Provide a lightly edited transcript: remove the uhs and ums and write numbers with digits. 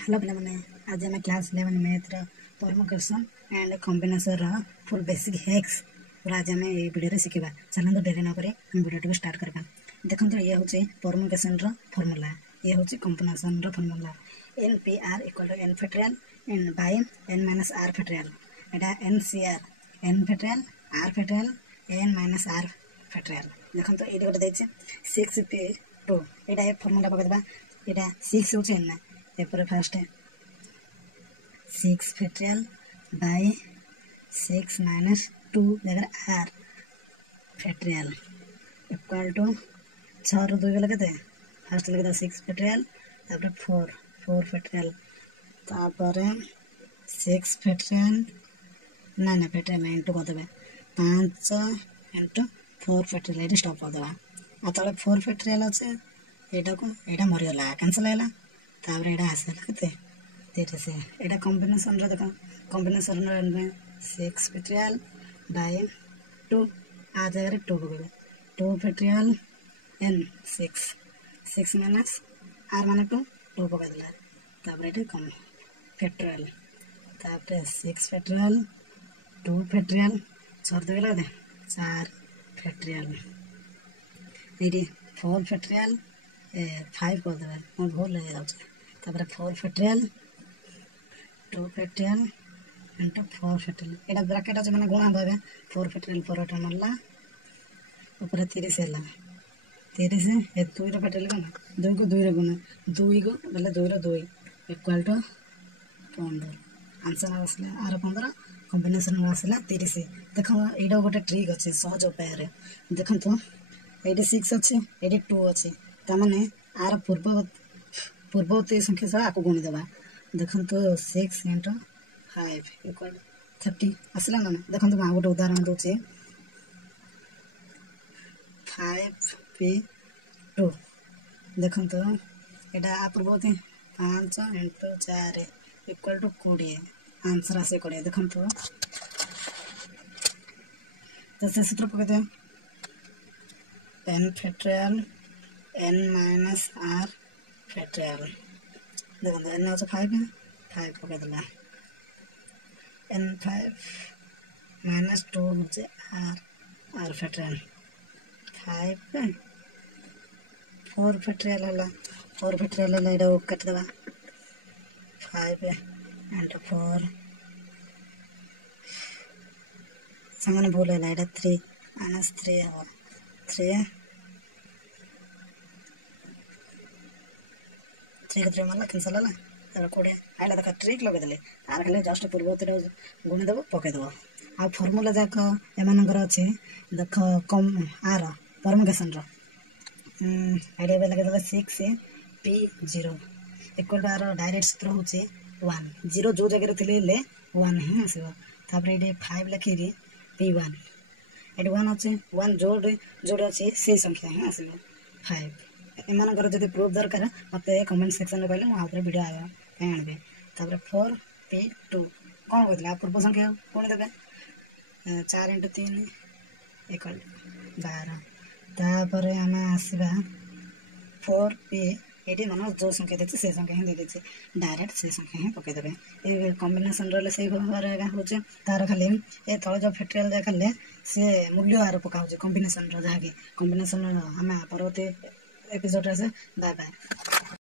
Hello पे आज आम class 11 maths permutation and combination full basic hacks पूरा आज आम ये वीडियो शिखा। चलते डेरी नक वीडियो को स्टार्ट करवा। देखो ये हूँ परमुटेशन फॉर्मूला, ये हूँ combination formula N P R equal to N factorial N by N minus R factorial. एटा N C R N factorial R factorial N minus R factorial. देखो ये गोटे 6 पी 2 ये फॉर्मूला पकड़ा। यहाँ 6 हूँ एन पेपर फास्ट 6 फेट्रियल बाय 6 माइनस 2 जगह आर फेट्रियल इक्वल टू 6 रू 2 गले के फास्ट लिखा 6 फेट्रियल तापर 4 फेट्रियल तापर 6 फेट्रियल ना फेट्रियल इंटू करदे 5 इंटू 4 फेट्रियल ये स्टॉप करदे आ तले 4 फेट्रियल अच्छे यहाँ को यहाँ मरीगला कैंसल है तापर यहाँ आसला के 30 यहाँ कॉम्बिनेशन देख कॉम्बिनेशन 6 फेट्रियल बाय 2 आ जगह 2 पकड़े 2 फेट्रियल एन 6 माइनस आर माने 2 पकड़ला तापर ये कम फेट्रियल तापर 6 फेट्रियल 2 फेट्रियल 6 2 गला 4 फेट्रियल ये 4 फेट्रियल 5 कर देवे मैं भूल लगे जाऊे 4 फेट्रियल 2 फेट्रियल इंटू 4 फेट्रियल यहाँ ब्राकेट अच्छे मैंने गुणा भागे 4 फेट्रियल 4 मारला ऊपर 30 है 30 ये 2 फेट्रियल गुणा 2 को 2 गुणा 2 को बोले 2 2 इक्वल टू 15 आंसर आसला आर 15 कॉम्बिनेशन आसला 30। देख यहाँ गोटे ट्रिक अच्छे सहज उपाय देखो तो ये 6 अच्छे ये 2 अच्छे ताने आर पूर्ववर्ती संख्या सह आपको गुणीदेवा। देखो तो 6 इंटू 5 इक्वल 30 आसला ना देखो तो गोटे उदाहरण दूसरी 5 पी 2 देखो तो यहाँ पूर्ववर्ती 5 इंटू 4 इक्वल टू 20 आंसर आसे 20। देखो तो से सूत्र पकड़ N factorial N minus R factorial देखो एन हूँ 5 पकड़ला एन 5 माइनस 2 हूँ आर फेट्रियल 5 4 फेट्रियल है 4 फेट्रियल है यहाँ काटिदेवा 5 इंटू 4 सामने भूल है यहाँ 3 माइनस 3 हम 3 3 मारला कैंसल है तार 20 आइला देख ट्रिक लगेदेले आर खाली जस्ट पूर्ववर्ती गुणीदेव पकईदेव आ फर्मूला जाक एमनकर अच्छे देख कम आर परमुटेशन आइडिया लगे 6 P 0 equal to R direct सूत्र हूँ 1 0 जो जगह थे 1 ही आसो ये 5 लिखिकी पी 1 ये 1 अच्छे 1 जोड़े अच्छे से संख्या ही आसो 5 एमनकर जब प्रूफ दरकार मत कमेंट सेक्शन में कहले मुझे वीडियो आने तापर 4 पी 2 कौन कहते पूर्व संख्या पुणी देवे 4 इंटू 3 इक्वल 12 तापर आम आसवा 4 पी ये मन जो संख्या देते से संख्या ही देते डायरेक्ट से संख्या ही पकईदेवे ये कॉम्बिनेशन रही से हूँ तार खाली ये तले जो फेट्रियल जहाँ खाले से मूल्य आर पका कॉम्बिनेशन जहाँकि कॉम्बिनेशन आम परवर्ती एपिसोड से बाय बाय।